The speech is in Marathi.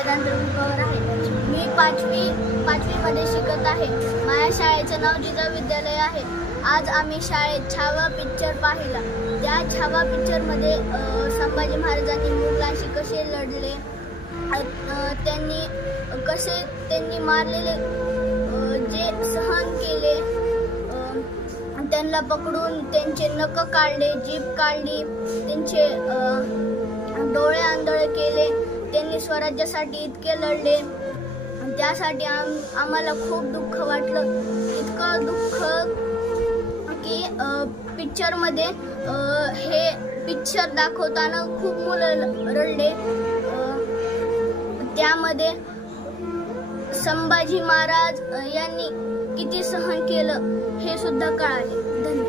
वेदांत पवार आहे। मी पाचवी मध्ये शिकत आहे। माझ्या शाळेचे नाव जिजा विद्यालय आहे। आज आम्ही शाळेत छावा पिक्चर पाहिला। त्या छावा पिक्चर मध्ये संभाजी महाराजांनी मुघलांशी कसे लढले, त्यांनी मारलेले जे सहन केले, त्यांना पकडून त्यांचे नख काढले, जीभ काढली, त्यांचे डोळे आंधळे केले, त्यांनी स्वराज्यासाठी इतके लढले। त्यासाठी आम्हाला खूप दुःख वाटलं, इतकं दुःख की पिक्चर मध्ये हे पिक्चर दाखवताना खूप मुलं रडले। त्यामध्ये संभाजी महाराज यांनी किती सहन केलं हे सुद्धा कळाले।